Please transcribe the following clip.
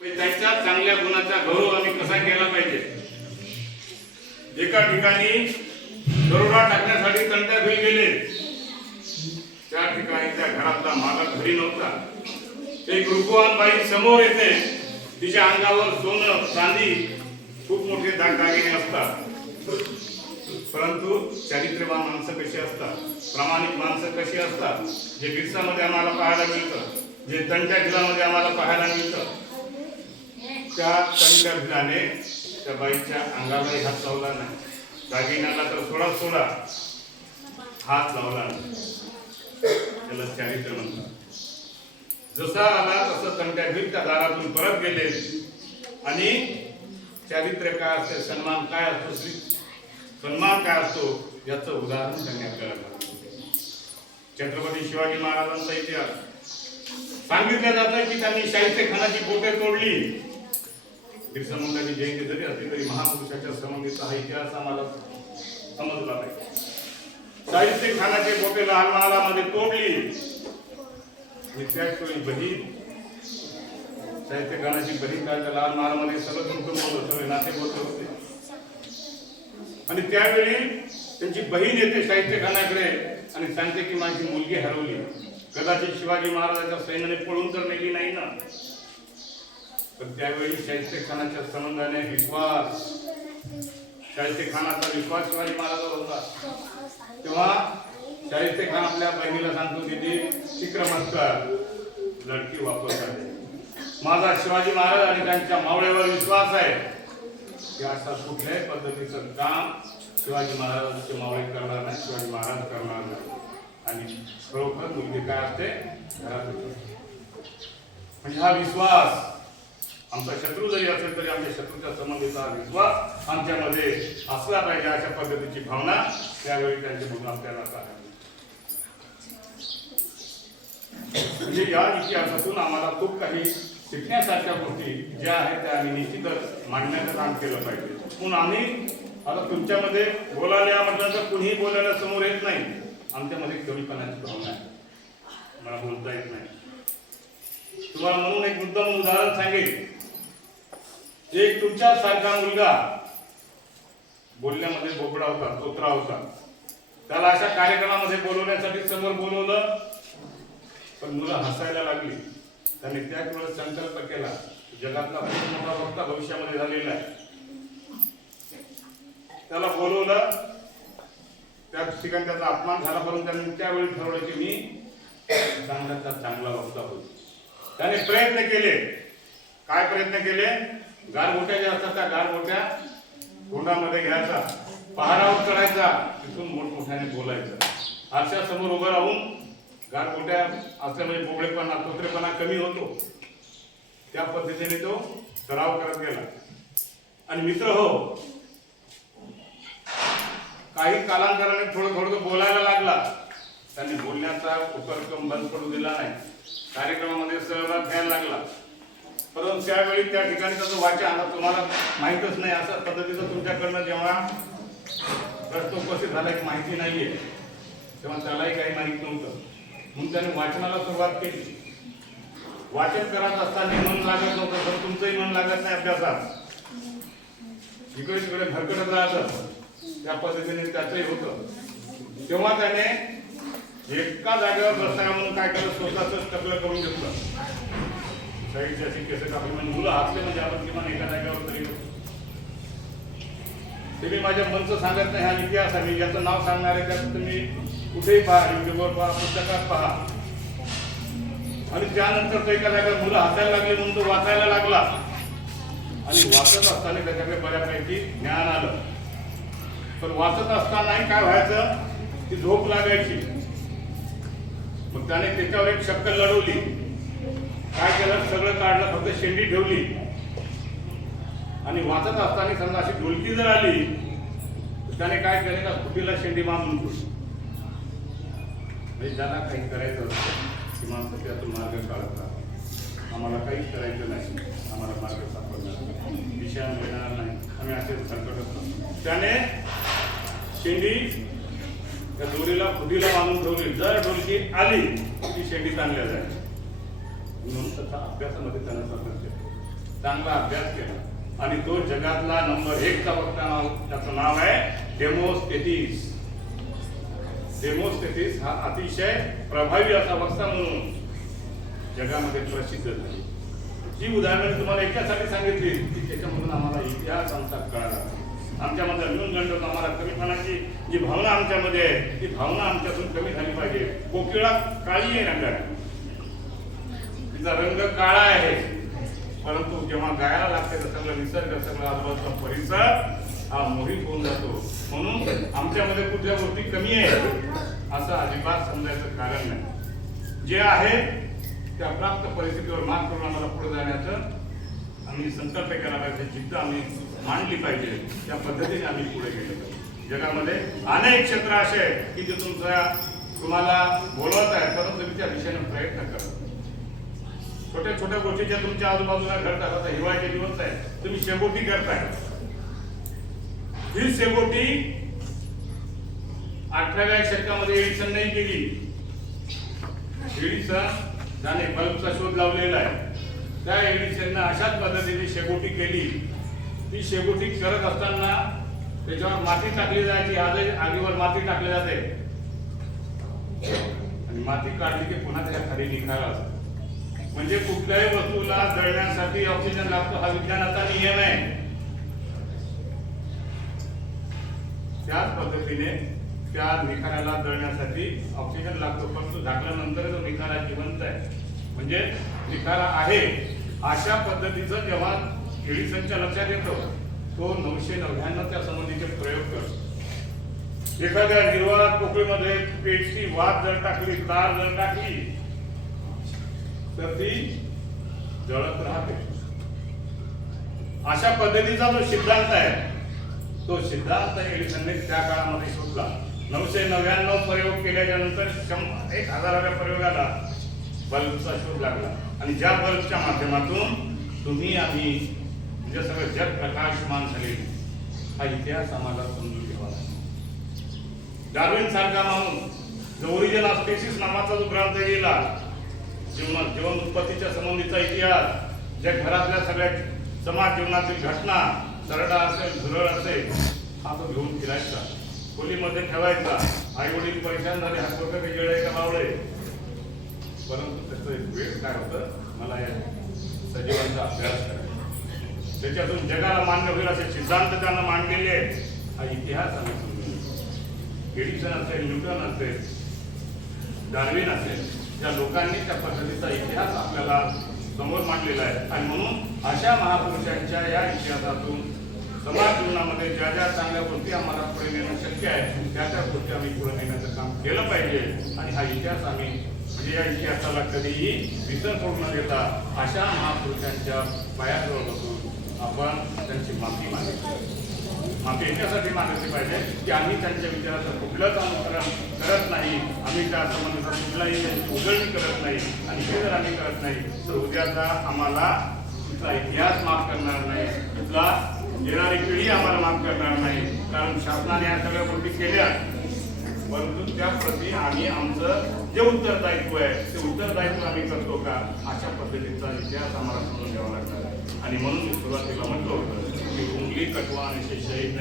त्यांच्या चांगल्या गुणाचा गौरव आम्ही कसा केला पाहिजे। एका ठिकाणी दरोडा टाकण्यासाठी तंटाभिल गेले, त्या ठिकाणी त्या घरातला मालक घरी नव्हता। एक रुपवान बाई समोर येते, तिच्या अंगावर सोनं चांदी खूप मोठे दागिने असतात, परंतु चारित्र्यवान माणसं कशी असतात, प्रामाणिक माणसं कशी असतात, जे बिरसामध्ये आम्हाला पाहायला मिळतं, जे तंटाभिलामध्ये आम्हाला पाहायला मिळतं, त्या तंटाभिलाने त्या बाईच्या अंगालाही हात लावला नाही, दागिन्याला तर सोडा हात लावला नाही। त्याला चारित्र्य म्हणतात। जसा आला तसं तंटाभिल त्या दारातून परत गेले आणि चारित्र्य काय असते, सन्मान काय असतो, सन्मान काय असतो याचं उदाहरण त्यांनी आपल्याला दिलं। छत्रपती शिवाजी महाराजांचा इतिहास सांगितलं जातं की त्यांनी शाहिस्तेखानाची बोटे तोडली। बिरसा मुंडाची जयंती जरी असली तरी महापुरुषाच्या संबंधीचा हा इतिहास आम्हाला समजला नाही। शाहिस्तेखानाचे बोटे लाल महालामध्ये तोडली आणि त्याच वेळी बहीण शाहिस्तेखानाची बहीण काय त्या लाल महालामध्ये सगळं कुटुंब सगळे नाते बोलते होते आणि त्यावेळी त्यांची बहीण येते शाहिस्तेखानाकडे आणि सांगते की माझी मुलगी हरवली। कदाचित शिवाजी महाराजांच्या सैन्याने पळून तर नेली नाही ना, पण त्यावेळी शाहिस्तेखानाच्या संबंधाने विश्वास, शाहिस्तेखानाचा विश्वास शिवाजी महाराजांवर होता। तेव्हा शाहिस्तेखान आपल्या बहिणीला सांगतो की फिक्र मत कर, लडकी वापस आली। माझा शिवाजी महाराज आणि त्यांच्या मावळ्यावर विश्वास आहे की अशा कुठल्याही पद्धतीचं काम शिवाजी महाराजांचे मावळे करणार नाही, शिवाजी महाराज करणार नाही। आणि खरोखर मुलगी काय असते, घरात होते। म्हणजे हा विश्वास आमचा शत्रू जरी असेल तरी आमच्या शत्रूच्या संबंधीचा विश्वास आमच्यामध्ये असला पाहिजे, अशा पद्धतीची भावना त्यावेळी त्यांचे म्हणून आपल्याला आहे। म्हणजे या इतिहासातून आम्हाला खूप काही शिकण्यासारख्या गोष्टी ज्या आहेत त्या आम्ही निश्चितच मांडण्याचं काम केलं पाहिजे। म्हणून आम्ही आता तुमच्यामध्ये बोलायला म्हटलं तर कुणीही बोलायला समोर येत नाही, आमच्यामध्ये कमीपणाची भावना आहे, मला बोलता येत नाही। तुम्हाला म्हणून एक मुद्दाम उदाहरण सांगेल। एक तुमच्या सारखा मुलगा बोलण्यामध्ये बोबडा होता, तोत्रा होता, त्याला अशा कार्यक्रमामध्ये बोलवण्यासाठी समोर बोलवलं, पण मुलं हसायला लागली। त्याने त्याच वेळेस संकल्प केला, जगातला खूप मोठा वक्ता भविष्यामध्ये झालेला आहे, त्याला बोलवलं, त्या ठिकाणी त्याचा अपमान झाला, परंतु त्यांनी त्यावेळी ठरवलं की मी चांगल्याचा चांगला वक्ता होईल। त्याने प्रयत्न केले। काय प्रयत्न केले? गारगोट्या ज्या असतात त्या गारगोट्या तोंडामध्ये घ्यायचा, पहाडावर चढायचा, तिथून मोठमोठ्याने बोलायचं। आरशासमोर उभं राहून गारगोट्या असल्यामुळे बोबडेपणा, तोत्रेपणा कमी होतो, त्या पद्धतीने तो सराव करत गेला। आणि मित्र हो, काही कालांतराने थोडं थोडं बोलायला लागला। त्यांनी बोलण्याचा उपक्रम बंद पडू दिला नाही, कार्यक्रमामध्ये सहभाग घ्यायला लागला। परंतु त्यावेळी त्या ठिकाणी त्याचं वाचा आता तुम्हाला माहीतच नाही अशा पद्धतीचं तुमच्याकडनं जेव्हा प्रश्न उपस्थित झाला की माहिती नाहीये, तेव्हा त्यालाही काही माहित नव्हतं, म्हणून त्याने वाचनाला सुरुवात केली। वाचन करत असताना मन लागत नव्हतं, तर तुमचंही मन लागत नाही अभ्यासात, इकडे तिकडे भरकटत राहतं, त्या पद्धतीने त्याचंही होतं। तेव्हा त्याने एका जागेवर बसताना म्हणून काय केलं, स्वतःच टकलं करून घेतलं, साईडची अशी केस कापली, म्हणजे मुलं हसले म्हणजे आपण किमान एका जागेवर तरी ते मी माझ्या मनचं सांगत नाही, हा इतिहास आहे, मी ज्याचं नाव सांगणार आहे त्यात तुम्ही कुठेही पहा, युट्यूबवर पहा, पुस्तकात पहा। आणि त्यानंतर तो एका जागेवर मुलं हसायला लागले म्हणून तो वाचायला लागला आणि वाचत असताना त्याच्याकडे बऱ्यापैकी ज्ञान आलं। पण वाचत असतानाही काय व्हायचं, ती झोप लागायची। मग त्याने त्याच्यावर एक शक्कल लढवली, काय केलं, सगळं काढलं, फक्त शेंडी ठेवली आणि वाचत असताना समजा अशी ढोलकी जर आली तर त्याने काय केलं, का खुटीला शेंडी बांधून ठेवली। म्हणजे ज्याला काही करायचं असतं किमान सत्यातून मार्ग काढतात, आम्हाला काहीच करायचं नाही, आम्हाला मार्ग सापडणार नाही, दिशा मिळणार नाही, आम्ही असेच संकट असतो। त्याने शेंडी त्या दोरीला खुटीला बांधून ठेवली, जर ढोलकी आली ती शेंडी ताणल्या जायची, म्हणून तसा अभ्यासामध्ये त्यांना सातत्य चांगला अभ्यास केला आणि तो जगातला नंबर 1 चा वक्ता त्याचं नाव आहे डेमोस्थेनिस. डेमोस्थेनिस हा अतिशय प्रभावी असा वक्ता म्हणून जगामध्ये प्रसिद्ध झाली. ही उदाहरणं तुम्हाला याच्यासाठी सांगितली की त्याच्यामधून आम्हाला इतिहास आमचा कळाला. आमच्यामध्ये न्यूनगंड आम्हाला कमीपणाची जी भावना आमच्यामध्ये आहे ती भावना आमच्यातून कमी झाली पाहिजे. कोकिळा काळी आहे रंगाने, तिचा रंग काळा आहे, परंतु जेव्हा गायला लागते तर सगळं निसर्ग सगळं आजूबाजूचा परिसर हा मोहित होऊन जातो. म्हणून आमच्यामध्ये कुठल्या गोष्टी कमी आहे असं अजिबात समजायचं कारण नाही. जे आहे त्या प्राप्त परिस्थितीवर मात करून आम्हाला पुढे जाण्याचं आम्ही संकल्प केला पाहिजे, जिद्द आम्ही मांडली पाहिजे. त्या पद्धतीने आम्ही पुढे गेलो पाहिजे. जगामध्ये अनेक क्षेत्र असे आहेत की जे तुम्हाला बोलवत आहे, परंतु तुम्ही त्या दिशेने प्रयत्न करा. छोट्या छोट्या गोष्टी ज्या तुमच्या आजूबाजूला घडतात, आता हिवाळ्याचे दिवस आहे, तुम्ही शेकोटी करताय. ही शेकोटी 18व्या शतकामध्ये एडिसन नाही केली. एडिसन त्याने बल्बचा शोध लावलेला आहे. त्या एडिसनने अशाच पद्धतीने शेकोटी केली. ती शेकोटी करत असताना त्याच्यावर माती टाकली जायची. आजही आगीवर माती टाकली जाते आणि माती काढली की पुन्हा त्याच्या खाली निखारा असतो. म्हणजे कुठल्याही वस्तूला जळण्यासाठी ऑक्सिजन लागतो, हा विज्ञानाचा नियम आहे. त्याच पद्धतीने त्या निखाऱ्याला जळण्यासाठी ऑक्सिजन लागतो, परंतु झाकल्यानंतर तो निखारा जिवंत आहे, म्हणजे निखारा आहे. अशा पद्धतीचं जेव्हा एडिसनच्या लक्षात येतो, तो 999 संबंधीचे प्रयोग करतो. एखाद्या निर्वात पोकळीमध्ये पेटची वात जर टाकली, तार जर टाकली तर ती जळत राहते. अशा पद्धतीचा जो सिद्धांत आहे तो सिद्धांत एडिसनने त्या काळामध्ये शोधला. 999 प्रयोग केल्याच्या नंतर 1000व्या प्रयोगाला बल्बचा शोध लागला आणि ज्या बल्बच्या माध्यमातून तुम्ही आम्ही म्हणजे सगळं जग प्रकाशमान झाले. हा इतिहास आम्हाला समजून घ्यावा लागला. डार्विन सारखा माणूस जो ओरिजिन ऑफ स्पेसिस नावाचा जो ग्रंथ लिहिला, जीवन उत्पत्तीच्या संबंधीचा इतिहास, जगभरातल्या सगळ्या समाज जीवनातील घटना, सरडा असेल, झुरळ असेल, हा तो घेऊन फिरायचा, खोलीमध्ये ठेवायचा. आई वडील परेशान झाले, हात वगैरे जेळे का लावले, परंतु त्याचं एक वेळ काय होतं, मला या सजीवांचा अभ्यास करायचा, त्याच्यातून जगाला मान्य होईल असे सिद्धांत त्यांना मांडलेले हा इतिहास आम्ही समजून. एडिसन असेल, न्यूटन असेल, डार्विन असेल, या लोकांनी त्या पद्धतीचा इतिहास आपल्याला समोर मांडलेला आहे. आणि म्हणून अशा महापुरुषांच्या या इतिहासातून समाज जीवनामध्ये ज्या ज्या चांगल्या गोष्टी आम्हाला पुढे नेणं शक्य आहे त्या त्या गोष्टी आम्ही पुढे नेण्याचं काम केलं पाहिजे. आणि हा इतिहास आम्ही म्हणजे या इतिहासाला कधीही विसर पडू न देता अशा महापुरुषांच्या पायाजवळ बसून आपण त्यांची माफी मागितली. माफी याच्यासाठी मागितली पाहिजे की आम्ही त्यांच्या विचाराचं कुठलंच अनुकरण करत नाही, आम्ही त्या संबंधाचा कुठलाही त्यांची उजळणी करत नाही. आणि हे जर आम्ही करत नाही तर उद्याचा आम्हाला तिथला इतिहास माफ करणार नाही, तिथला येणारी पिढी आम्हाला माफ करणार नाही. कारण शासनाने या सगळ्या गोष्टी केल्या, परंतु त्याप्रती आम्ही आमचं जे उत्तरदायित्व आहे ते उत्तरदायित्व आम्ही करतो का, अशा पद्धतीचा इतिहास आम्हाला समजून घ्यावा लागणार आहे. आणि म्हणून मी सुरुवातीला म्हटलं होतं की उंगली कटवा आणि शहीद नाही